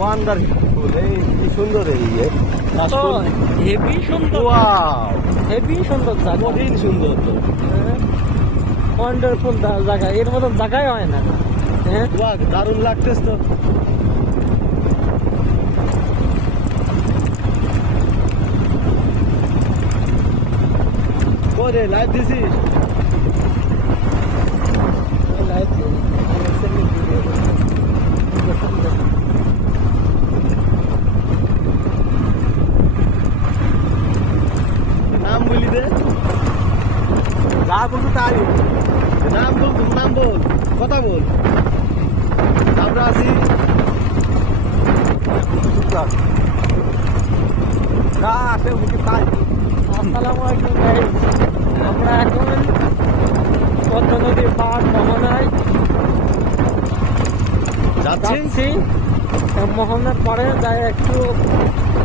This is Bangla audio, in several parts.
ওয়ান্ডারফুল, এই কি সুন্দর এই হেভি সুন্দর, হেভি সুন্দর জায়গা, কঠিন সুন্দর তো। ওয়ান্ডারফুল জায়গা, এর মতন জায়গায় হয় না। হ্যাঁ, বাহ, দারুণ লাগতেছে তো। ওরে লাইভ দিছিস? নাম বলি দে, যা বলতো তাই। নাম বল, নাম বল, কথা বল। আমরা আছি আসসালামু আলাইকুম গাইস, আমরা এখন পদ্মা নদীর পাড় মোহনায় যাচ্ছি। মোহনার পরে যাই একটু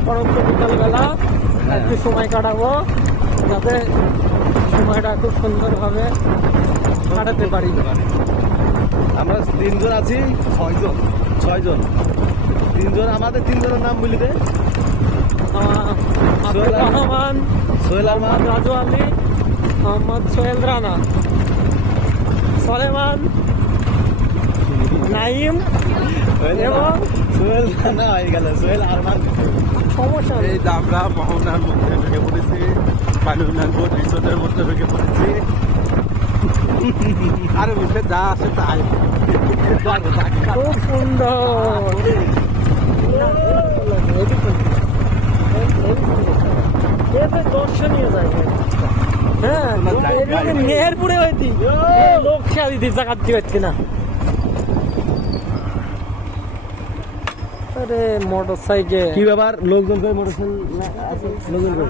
পরন্ত বিকালবেলা একটু সময় কাটাবো, যাতে সময়টা খুব সুন্দরভাবে কাটাতে পারি। আমরা তিনজন আছি, ছয়জন। তিনজন, আমাদের তিনজনের নাম বলি দে। আব্দুর রহমান, সোহেল আহমদ, রাজু আলী, মোহাম্মদ সোহেল রানা, সলেমান, নাইম এবং সোহেল রানা হয়ে গেল, সোহেল আরমান। সমস্যা নেই। এই যে আমরা মোহনার মধ্যে ঢুকে পড়েছি, পানুনাঙ্গর রিসোর্টের মধ্যে ঢুকে পড়েছি। আরে মুখে যা আছে তাই, খুব সুন্দর, দর্শনীয় জায়গা। হ্যাঁ, মেহেরপুরে হইতি লোক খেয়া দিতে জায়গা দিতে পারছি না। আরে মোটর সাইকেল কি ব্যাপার, লোকজন মোটরসাইকেল লোকজন